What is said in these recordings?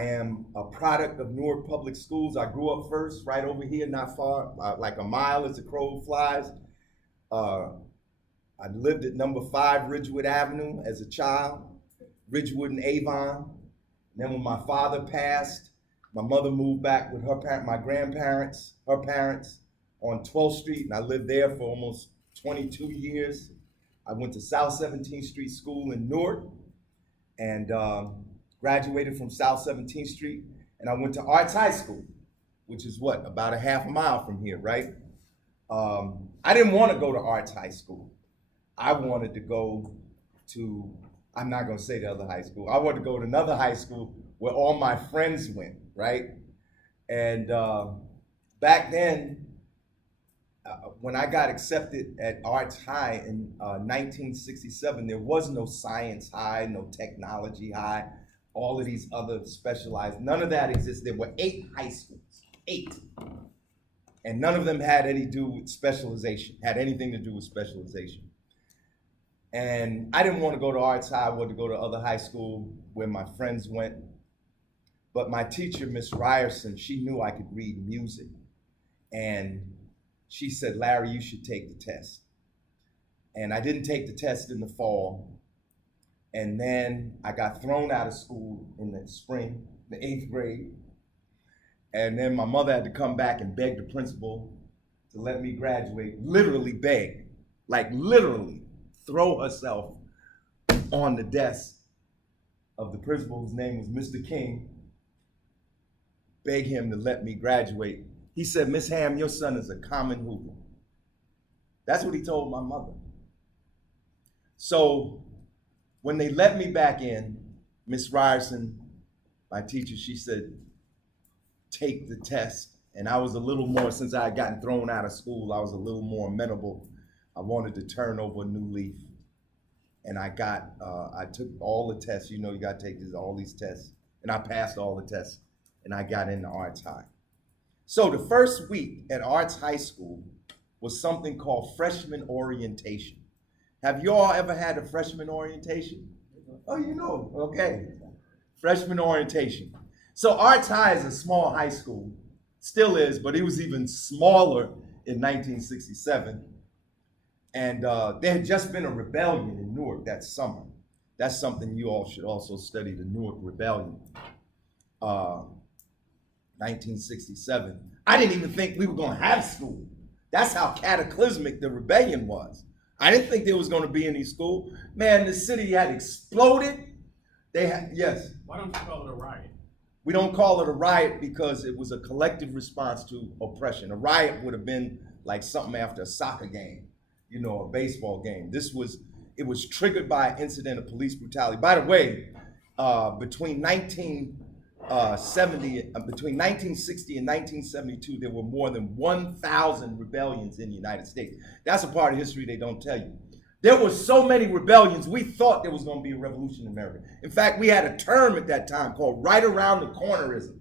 I am a product of Newark Public Schools. I grew up first, right over here, not far, like a mile as the crow flies. Uh, I lived at number 5 Ridgewood Avenue as a child, Ridgewood and Avon. And then when my father passed, my mother moved back with my grandparents, her parents, on 12th Street, and I lived there for almost 22 years. I went to South 17th Street School in Newark, and graduated from South 17th Street, and I went to Arts High School, which is what, about a half a mile from here, right? I didn't want to go to Arts High School. I wanted to go to, I'm not going to say the other high school. I wanted to go to another high school where all my friends went, right? And back then, when I got accepted at Arts High in 1967, there was no science high, no technology high, all of these other specialized, none of that existed. There were 8 high schools, 8. And none of them had anything to do with specialization. And I didn't want to go to Arts High, I wanted to go to other high school where my friends went. But my teacher, Miss Ryerson, she knew I could read music. And she said, Larry, you should take the test. And I didn't take the test in the fall. And then I got thrown out of school in the spring, the 8th grade. And then my mother had to come back and beg the principal to let me graduate, literally beg, like literally throw herself on the desk of the principal, whose name was Mr. King, beg him to let me graduate. He said, Miss Hamm, your son is a common hoodlum. That's what he told my mother. So when they let me back in, Miss Ryerson, my teacher, she said, take the test. And I was a little more, since I had gotten thrown out of school, I was a little more amenable. I wanted to turn over a new leaf. And I took all the tests. You know, you got to take all these tests. And I passed all the tests. And I got into Arts High. So the first week at Arts High School was something called freshman orientation. Have you all ever had a freshman orientation? Oh, you know, okay. Freshman orientation. So Arts High is a small high school, still is, but it was even smaller in 1967. And there had just been a rebellion in Newark that summer. That's something you all should also study, the Newark Rebellion. 1967. I didn't even think we were going to have school. That's how cataclysmic the rebellion was. I didn't think there was going to be any school. Man, the city had exploded. They had, yes. Why don't you call it a riot? We don't call it a riot because it was a collective response to oppression. A riot would have been like something after a soccer game, you know, a baseball game. It was triggered by an incident of police brutality. By the way, between 1960 and 1972, there were more than 1,000 rebellions in the United States. That's a part of history they don't tell you. There were so many rebellions, we thought there was going to be a revolution in America. In fact, we had a term at that time called right around the cornerism.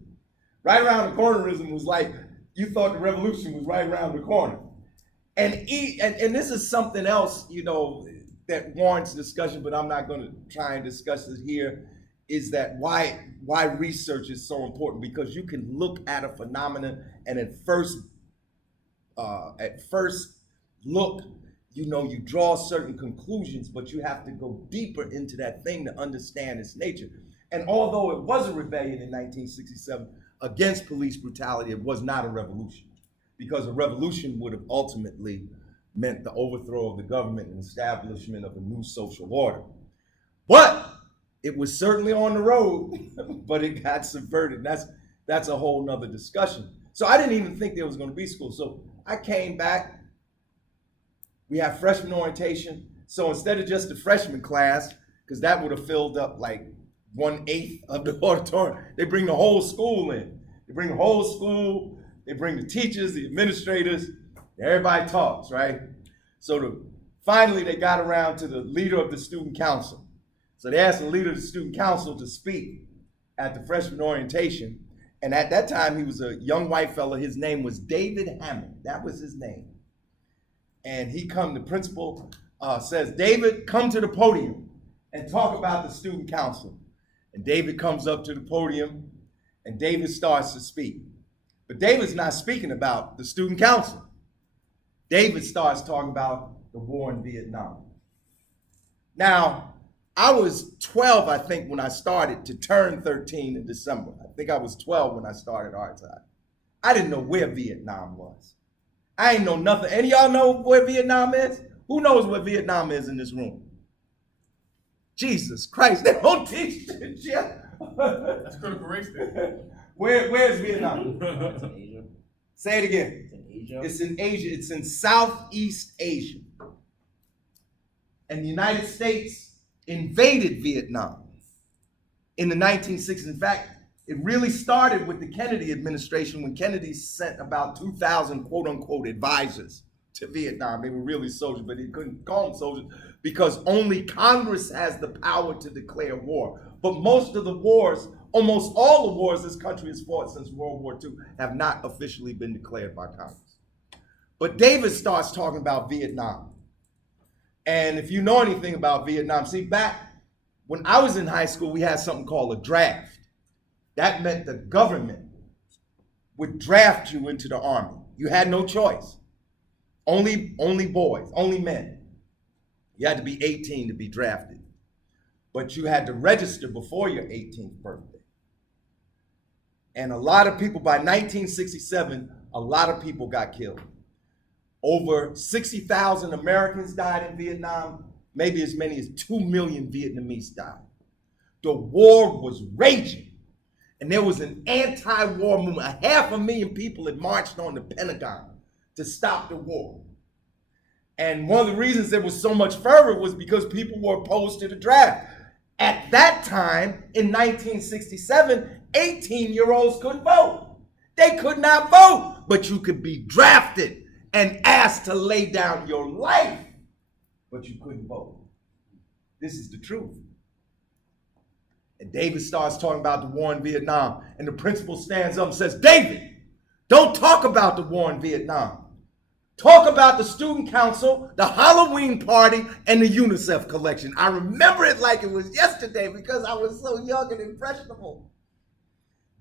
Right around the cornerism was like, you thought the revolution was right around the corner. And this is something else, you know, that warrants discussion, but I'm not going to try and discuss it here, is that why research is so important, because you can look at a phenomenon and at first look, you know, you draw certain conclusions, but you have to go deeper into that thing to understand its nature. And although it was a rebellion in 1967 against police brutality, it was not a revolution, because a revolution would have ultimately meant the overthrow of the government and establishment of a new social order. But it was certainly on the road, but it got subverted. That's a whole nother discussion. So I didn't even think there was going to be school. So I came back. We have freshman orientation. So instead of just the freshman class, because that would have filled up like 1/8 of the auditorium, they bring the whole school in. They bring the whole school. They bring the teachers, the administrators. Everybody talks, right? So finally, they got around to the leader of the student council. So they asked the leader of the student council to speak at the freshman orientation. And at that time, he was a young white fella. His name was David Hamm. That was his name. And the principal says, David, come to the podium and talk about the student council. And David comes up to the podium And David starts to speak. But David's not speaking about the student council. David starts talking about the war in Vietnam. Now, I was 12, I think, when I started to turn 13 in December. I think I was 12 when I started RTI. I didn't know where Vietnam was. I ain't know nothing. Any of y'all know where Vietnam is? Who knows where Vietnam is in this room? Jesus Christ, they don't teach this shit. That's critical race there. Where's Vietnam? It's in Asia. Say it again. It's in Asia. It's in Asia. It's in Southeast Asia. And the United States invaded Vietnam in the 1960s. In fact, it really started with the Kennedy administration when Kennedy sent about 2,000 quote unquote advisors to Vietnam. They were really soldiers, but he couldn't call them soldiers because only Congress has the power to declare war. But most of the wars, almost all the wars this country has fought since World War II have not officially been declared by Congress. But David starts talking about Vietnam. And if you know anything about Vietnam, see, back when I was in high school, we had something called a draft. That meant the government would draft you into the army. You had no choice. Only boys, only men. You had to be 18 to be drafted. But you had to register before your 18th birthday. And a lot of people, by 1967, a lot of people got killed. Over 60,000 Americans died in Vietnam. Maybe as many as 2 million Vietnamese died. The war was raging. And there was an anti-war movement. 500,000 people had marched on the Pentagon to stop the war. And one of the reasons there was so much fervor was because people were opposed to the draft. At that time, in 1967, 18-year-olds couldn't vote. They could not vote, but you could be drafted and asked to lay down your life, but you couldn't vote. This is the truth. And David starts talking about the war in Vietnam, and the principal stands up and says, David, don't talk about the war in Vietnam. Talk about the student council, the Halloween party, and the UNICEF collection. I remember it like it was yesterday because I was so young and impressionable.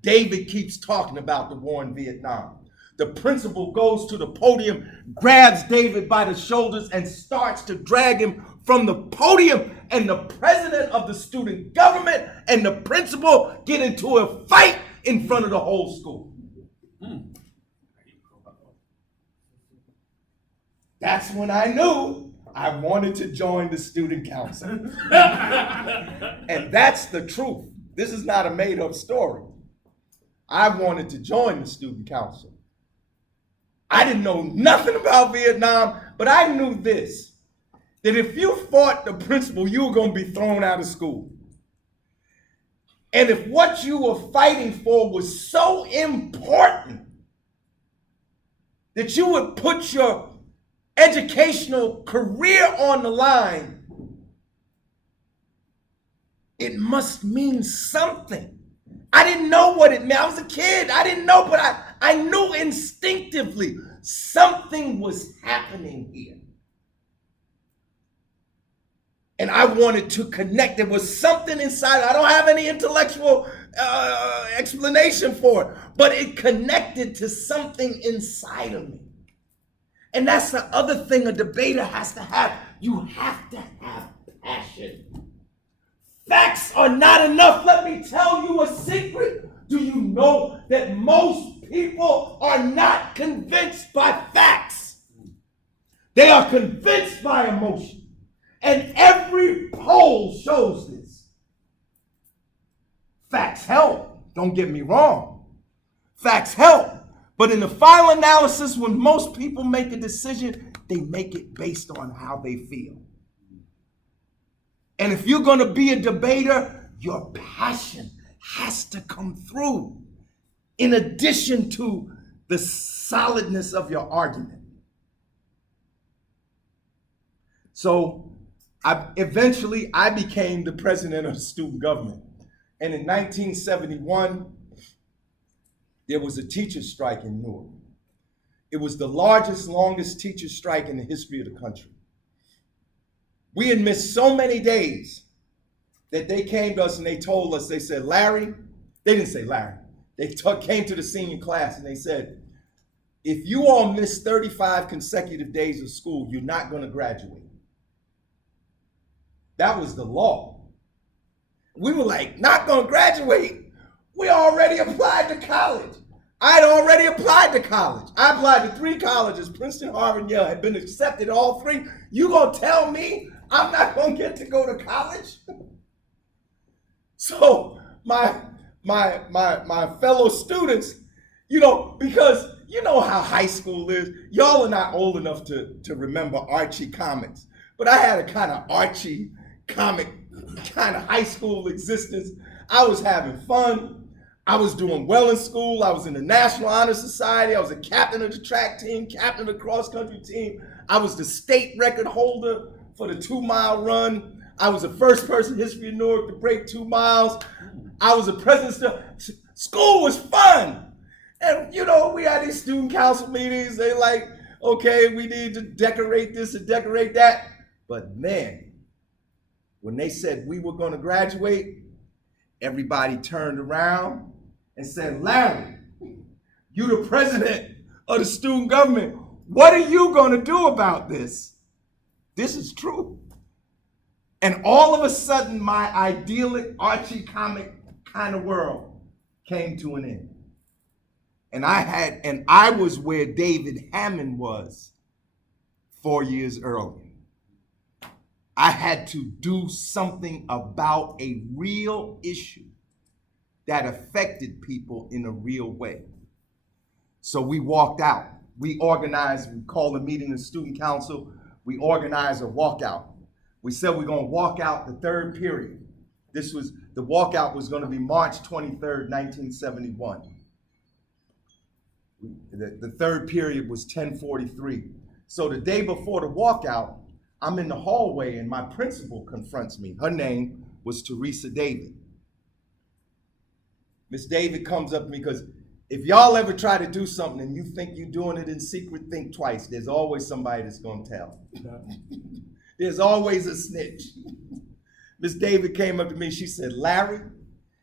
David keeps talking about the war in Vietnam. The principal goes to the podium, grabs David by the shoulders, and starts to drag him from the podium. And the president of the student government and the principal get into a fight in front of the whole school. That's when I knew I wanted to join the student council. And that's the truth. This is not a made-up story. I wanted to join the student council. I didn't know nothing about Vietnam, but I knew this, that if you fought the principal, you were going to be thrown out of school. And if what you were fighting for was so important that you would put your educational career on the line, it must mean something. I didn't know what it meant. I was a kid. I didn't know, but I knew instinctively something was happening here. And I wanted to connect. There was something inside. I don't have any intellectual explanation for it, but it connected to something inside of me. And that's the other thing a debater has to have. You have to have passion. Facts are not enough. Let me tell you a secret. Do you know that most people are not convinced by facts? They are convinced by emotion. And every poll shows this. Facts help. Don't get me wrong. Facts help. But in the final analysis, when most people make a decision, they make it based on how they feel. And if you're going to be a debater, your passion has to come through in addition to the solidness of your argument. So eventually I became the president of the student government. And in 1971, there was a teacher's strike in Newark. It was the largest, longest teacher strike in the history of the country. We had missed so many days that they came to us and they told us, they said, Larry, they didn't say Larry, They came to the senior class and they said, if you all miss 35 consecutive days of school, you're not going to graduate. That was the law. We were like, not going to graduate. We already applied to college. I'd already applied to college. I applied to 3 colleges, Princeton, Harvard, Yale, had been accepted all 3. You gonna tell me I'm not gonna get to go to college? So my fellow students, because you know how high school is. Y'all are not old enough to remember Archie comics, but I had a kind of Archie comic kind of high school existence. I was having fun. I was doing well in school. I was in the National Honor Society. I was a captain of the track team, captain of the cross country team. I was the state record holder for the 2-mile run. I was the first person in history of Newark to break 2 miles. I was the president. School was fun. And we had these student council meetings. They like, okay, we need to decorate this and decorate that. But man, when they said we were going to graduate, everybody turned around and said, Larry, you the president of the student government. What are you going to do about this? This is true. And all of a sudden, my idyllic Archie comic kind of world came to an end. And I was where David Hammond was 4 years earlier. I had to do something about a real issue that affected people in a real way. So we walked out. We organized, we called a meeting of student council. We organized a walkout. We said we're going to walk out the 3rd period. The walkout was going to be March 23rd, 1971. The 3rd period was 10:43. So the day before the walkout, I'm in the hallway and my principal confronts me. Her name was Teresa David. Miss David comes up to me because if y'all ever try to do something and you think you're doing it in secret, think twice. There's always somebody that's going to tell. There's always a snitch. Miss David came up to me. She said, Larry,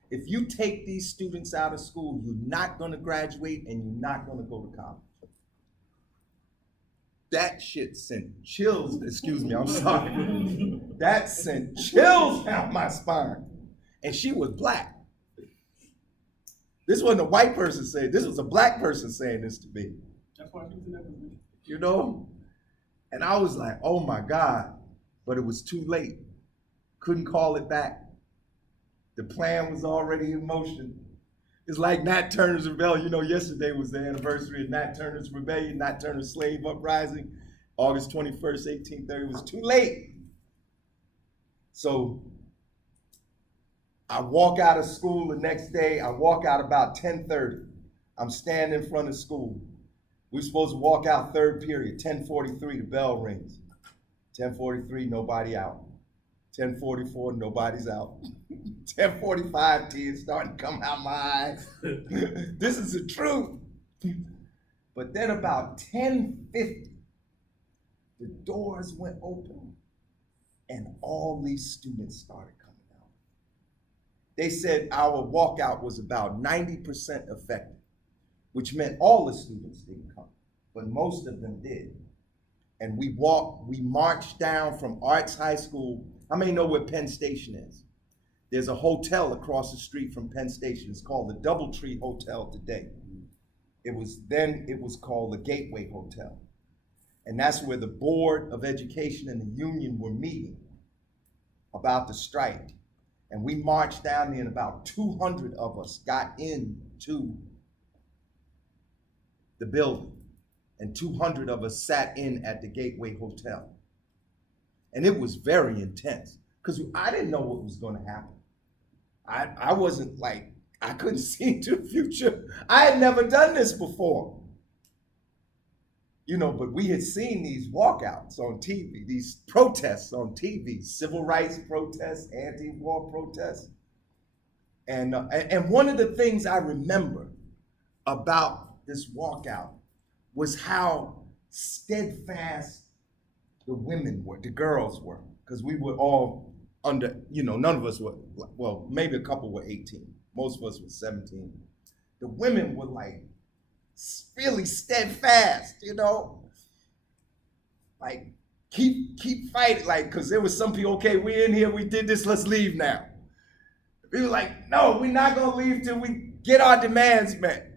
if you take these students out of school, you're not going to graduate and you're not going to go to college. That shit sent chills, excuse me, I'm sorry. That sent chills down my spine. And she was black. This wasn't a white person saying, this was a black person saying this to me. That's why she was in that position. And I was like, oh my God, but it was too late. Couldn't call it back. The plan was already in motion. It's like Nat Turner's Rebellion. Yesterday was the anniversary of Nat Turner's Rebellion, Nat Turner's Slave Uprising, August 21st, 1830. It was too late. So I walk out of school the next day. I walk out about 10:30. I'm standing in front of school. We're supposed to walk out 3rd period, 10:43, the bell rings. 10:43, nobody out. 10:44, nobody's out. 10:45, tears starting to come out my eyes. This is the truth. But then about 10:50, the doors went open and all these students started coming out. They said our walkout was about 90% effective, which meant all the students didn't come, but most of them did. And we marched down from Arts High School. How many know where Penn Station is? There's a hotel across the street from Penn Station. It's called the Doubletree Hotel today. It was called the Gateway Hotel. And that's where the Board of Education and the union were meeting about the strike. And we marched down there and about 200 of us got into the building. And 200 of us sat in at the Gateway Hotel. And it was very intense because I didn't know what was going to happen. I wasn't like, I couldn't see into the future. I had never done this before. But we had seen these walkouts on TV, these protests on TV, civil rights protests, anti-war protests. And one of the things I remember about this walkout was how steadfast the women were, the girls were, because we were all under, none of us were, well, maybe a couple were 18. Most of us were 17. the women were like really steadfast, you know, like keep fighting, like, because there was some people, okay, we're in here, we did this, let's leave now. We were like, no, we're not gonna leave till we get our demands met.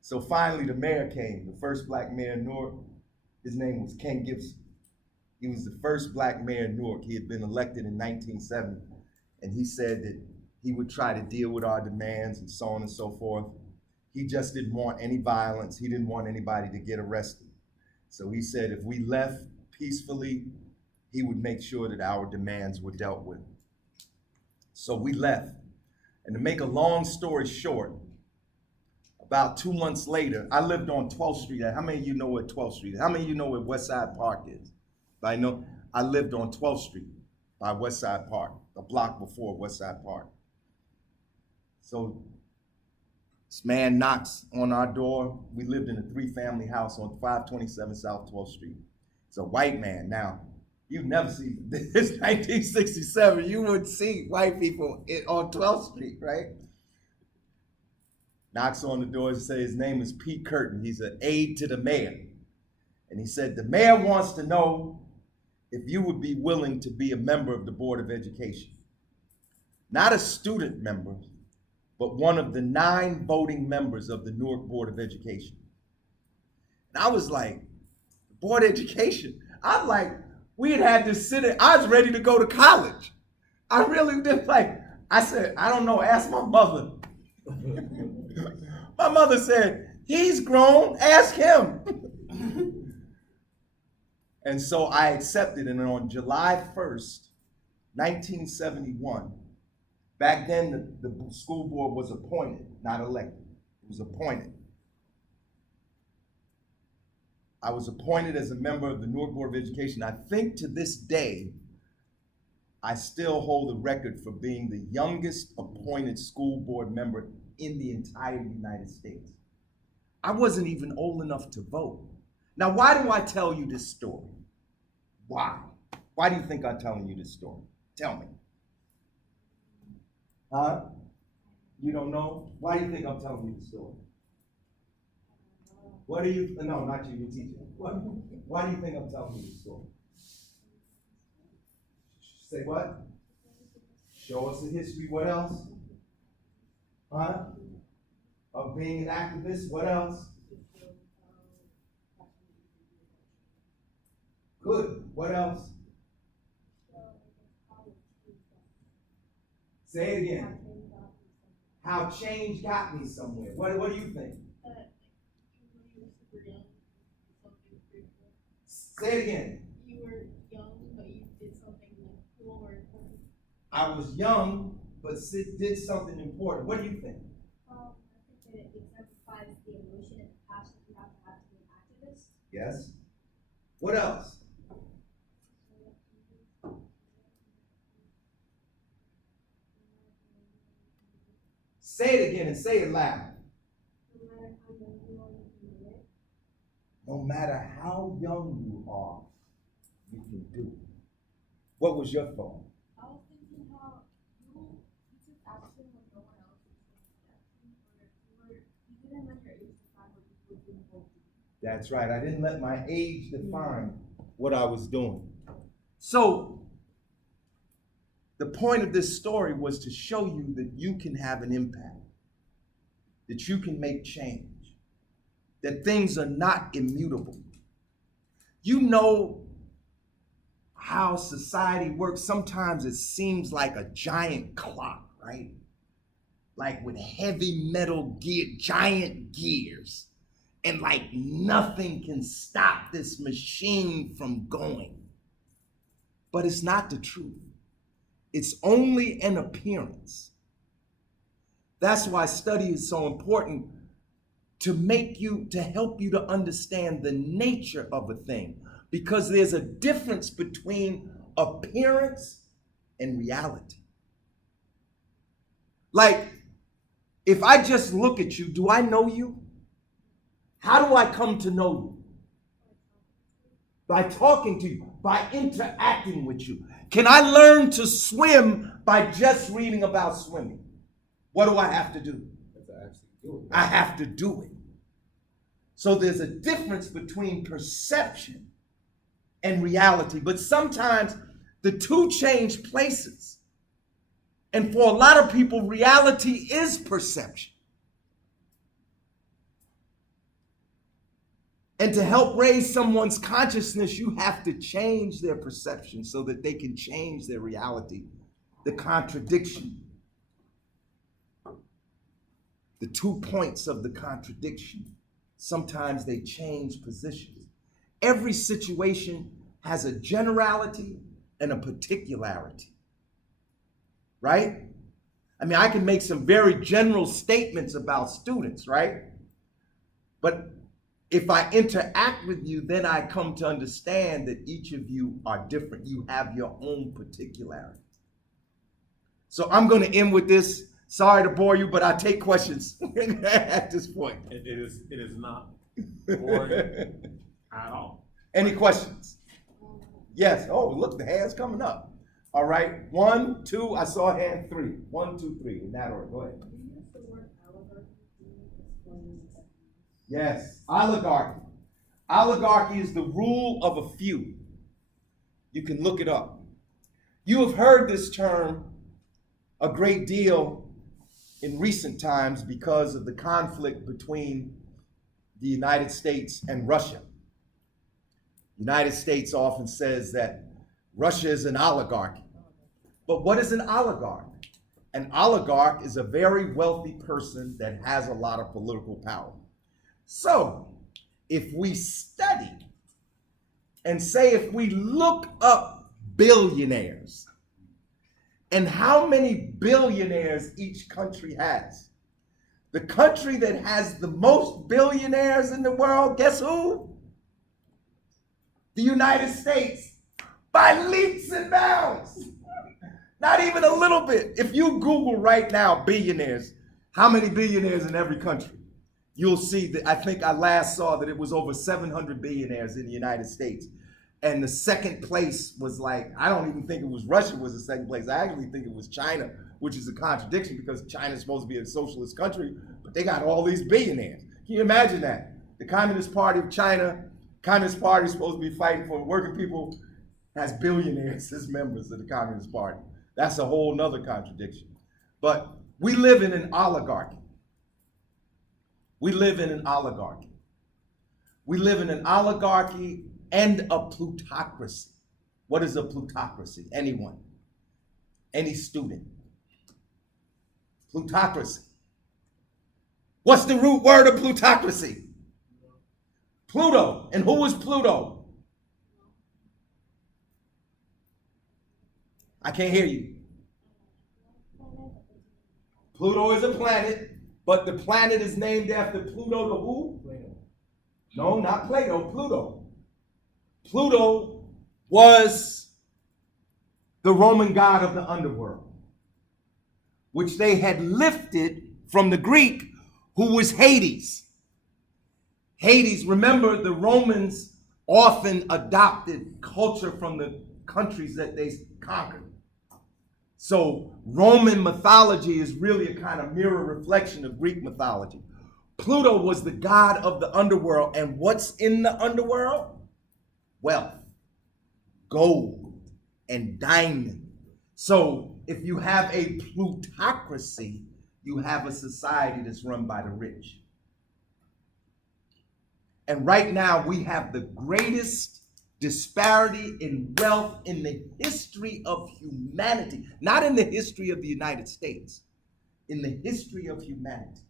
So finally the mayor came, the first black mayor in Newark. His name was Ken Gibson. He was the first black mayor in Newark. He had been elected in 1970. And he said that he would try to deal with our demands and so on and so forth. He just didn't want any violence. He didn't want anybody to get arrested. So he said if we left peacefully, he would make sure that our demands were dealt with. So we left. And to make a long story short, about 2 months later, I lived on 12th Street. How many of you know what 12th Street is? How many of you know what West Side Park is? I know I lived on 12th Street by West Side Park, a block before West Side Park. So this man knocks on our door. We lived in a 3-family house on 527 South 12th Street. It's a white man. Now, you've never seen this. 1967. You would see white people on 12th Street, right? Knocks on the door and says his name is Pete Curtin. He's an aide to the mayor. And he said, the mayor wants to know if you would be willing to be a member of the Board of Education. Not a student member, but one of the 9 voting members of the Newark Board of Education. And I was like, Board of Education? I'm like, we had to sit in, I was ready to go to college. I really did, like, I said, I don't know, ask my mother. My mother said, he's grown, ask him. And so I accepted, and on July 1st, 1971, back then the school board was appointed, not elected. It was appointed. I was appointed as a member of the Newark Board of Education. I think to this day, I still hold the record for being the youngest appointed school board member in the entire United States. I wasn't even old enough to vote. Now, why do I tell you this story? Why? Why do you think I'm telling you this story? Tell me. Huh? You don't know? Why do you think I'm telling you this story? What do you, no, not you, your teacher. Why do you think I'm telling you this story? Say what? Show us the history. What else? Huh? Of being an activist. What else? Good. What else? Say it again. How change got me somewhere. What do you think? Say it again. You were young, but you did something cool or important. I was young, but did something important. What do you think? I think that it exemplifies the emotion and passion you have to be an activist. Yes. What else? Say it again and say it loud. No matter how young you are, you can do it. What was your thought? I was thinking how you took action when no one else was taking action, you didn't let your age decide what you were doing. That's right. I didn't let my age define what I was doing. So, the point of this story was to show you that you can have an impact, that you can make change, that things are not immutable. You know how society works. Sometimes it seems like a giant clock, right? Like with heavy metal giant gears, and like nothing can stop this machine from going. But it's not the truth. It's only an appearance. That's why study is so important, to help you to understand the nature of a thing, because there's a difference between appearance and reality. Like, if I just look at you, do I know you? How do I come to know you? By talking to you, by interacting with you. Can I learn to swim by just reading about swimming? What do I have to do? I have to do it. So there's a difference between perception and reality, but sometimes the two change places. And for a lot of people, reality is perception. And to help raise someone's consciousness, you have to change their perception so that they can change their reality. The contradiction, the 2 points of the contradiction, sometimes they change positions. Every situation has a generality and a particularity, right? I mean, I can make some very general statements about students, right? But if I interact with you, then I come to understand that each of you are different. You have your own particularity. So I'm going to end with this. Sorry to bore you, but I take questions at this point. It is not boring at all. Any questions? Yes. Oh, look, the hand's coming up. All right. 1, 2. I saw hand 3. 1, 2, 3. In that order. Go ahead. Do you use the word oligarchy to explain that? Yes. Oligarchy. Oligarchy is the rule of a few. You can look it up. You have heard this term a great deal in recent times because of the conflict between the United States and Russia. The United States often says that Russia is an oligarchy. But what is an oligarch? An oligarch is a very wealthy person that has a lot of political power. So, if we study and say if we look up billionaires and how many billionaires each country has, the country that has the most billionaires in the world, guess who? The United States, by leaps and bounds. Not even a little bit. If you Google right now billionaires, how many billionaires in every country? You'll see that I think I last saw that it was over 700 billionaires in the United States. And the second place was like, I don't even think it was Russia was the second place. I actually think it was China, which is a contradiction because China's supposed to be a socialist country, but they got all these billionaires. Can you imagine that? The Communist Party of China, Communist Party is supposed to be fighting for working people, has billionaires as members of the Communist Party. That's a whole nother contradiction. But we live in an oligarchy. We live in an oligarchy. We live in an oligarchy and a plutocracy. What is a plutocracy? Anyone? Any student? Plutocracy. What's the root word of plutocracy? Pluto. And who is Pluto? I can't hear you. Pluto is a planet, but the planet is named after Pluto to who? Plato. No, not Plato, Pluto. Pluto was the Roman god of the underworld, which they had lifted from the Greek, who was Hades. Hades, remember, the Romans often adopted culture from the countries that they conquered. So Roman mythology is really a kind of mirror reflection of Greek mythology. Pluto was the god of the underworld, and what's in the underworld? Wealth, gold, and diamond. So if you have a plutocracy, you have a society that's run by the rich. And right now we have the greatest disparity in wealth in the history of humanity, not in the history of the United States, in the history of humanity.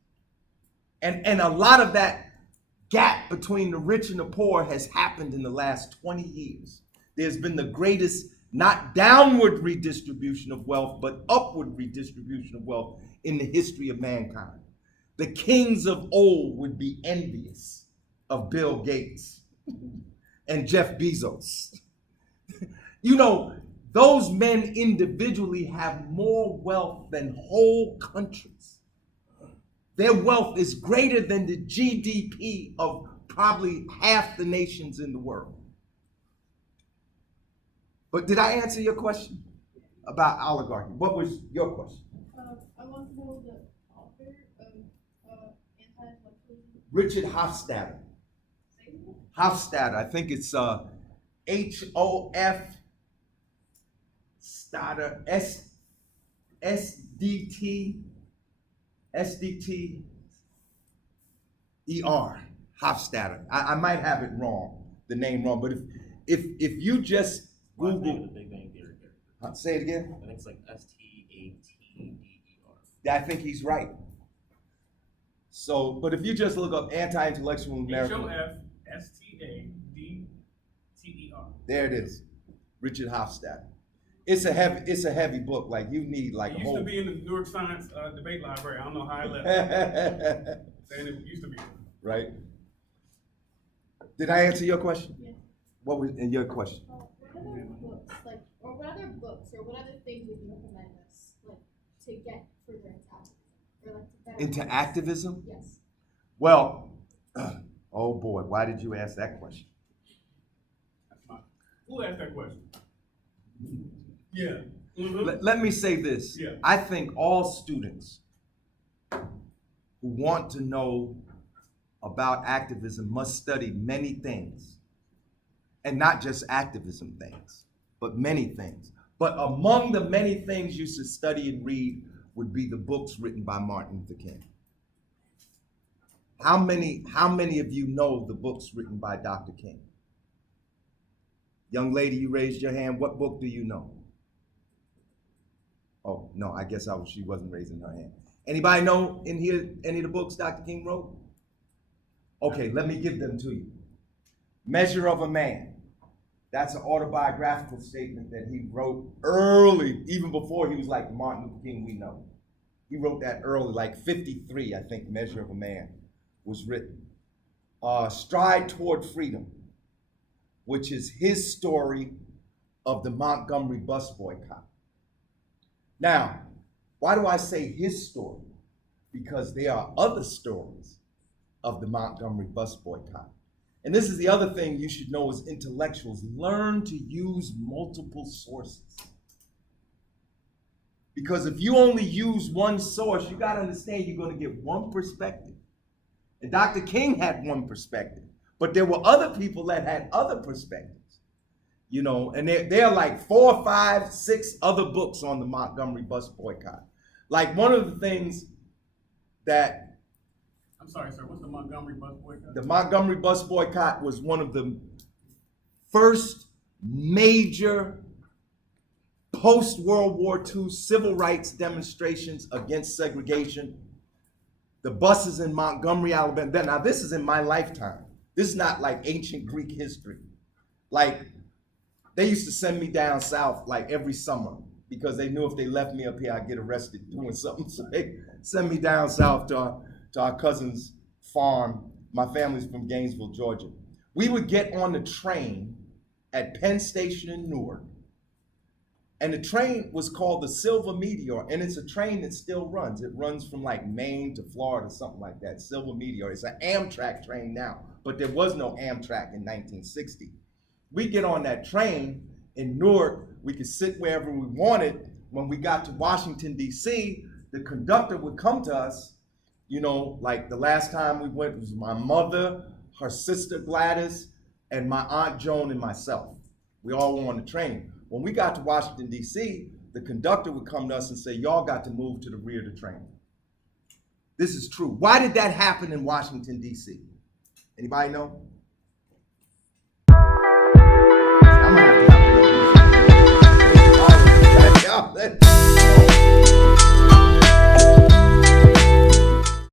And a lot of that gap between the rich and the poor has happened in the last 20 years. There's been the greatest, not downward redistribution of wealth, but upward redistribution of wealth in the history of mankind. The kings of old would be envious of Bill Gates and Jeff Bezos. You know, those men individually have more wealth than whole countries. Their wealth is greater than the GDP of probably half the nations in the world. But did I answer your question about oligarchy? What was your question? I want to know the author of Richard Hofstadter. Hofstadter, I think it's H-O-F Stadter, S-D-T-E-R, Hofstadter. I might have it wrong, the name wrong, but if you just Last name Google, of the Big Bang Theory character. say it again. I think it's like Stater. I think he's right. So, but if you just look up anti-intellectual American, H-O-F-S-T-A-D-T-E-R. there it is, Richard Hofstadter. It's a heavy book. Like you need like It a used whole. to be in the Newark Science debate library. I don't know how I left. Saying it used to be. Right? Did I answer your question? Yes. What was in your question? What other books, like, or what other books, or what other things would you recommend us, like, to get further into activism, or like to better Into activism? Yes. Well, oh boy, why did you ask that question? That's fine. Who asked that question? Yeah. Mm-hmm. Let me say this. Yeah. I think all students who want to know about activism must study many things. And not just activism things, but many things. But among the many things you should study and read would be the books written by Martin Luther King. How many of you know the books written by Dr. King? Young lady, you raised your hand. What book do you know? Oh, no, I guess she wasn't raising her hand. Anybody know in here any of the books Dr. King wrote? Okay, let me give them to you. Measure of a Man. That's an autobiographical statement that he wrote early, even before he was like Martin Luther King we know. He wrote that early, like 53, I think, Measure of a Man was written. Stride Toward Freedom, which is his story of the Montgomery bus boycott. Now, why do I say his story? Because there are other stories of the Montgomery bus boycott. And this is the other thing you should know as intellectuals. Learn to use multiple sources. Because if you only use one source, you got to understand you're going to get one perspective. And Dr. King had one perspective, but there were other people that had other perspectives. You know, and there are like 4, 5, 6 other books on the Montgomery bus boycott. Like one of the things that I'm sorry, sir. What's the Montgomery bus boycott? the Montgomery bus boycott was one of the first major post-World War II civil rights demonstrations against segregation. The buses in Montgomery, Alabama. Now, this is in my lifetime. This is not like ancient Greek history. Like, they used to send me down south like every summer because they knew if they left me up here, I'd get arrested doing something. So they send me down south to our cousin's farm. My family's from Gainesville, Georgia. We would get on the train at Penn Station in Newark. And the train was called the Silver Meteor, and it's a train that still runs. It runs from like Maine to Florida, something like that. Silver Meteor. It's an Amtrak train now, but there was no Amtrak in 1960. We get on that train in Newark. We could sit wherever we wanted. When we got to Washington, D.C., the conductor would come to us. You know, like the last time we went was my mother, her sister Gladys, and my Aunt Joan and myself. We all were on the train. When we got to Washington, D.C., the conductor would come to us and say, y'all got to move to the rear of the train. This is true. Why did that happen in Washington, D.C.? Anybody know?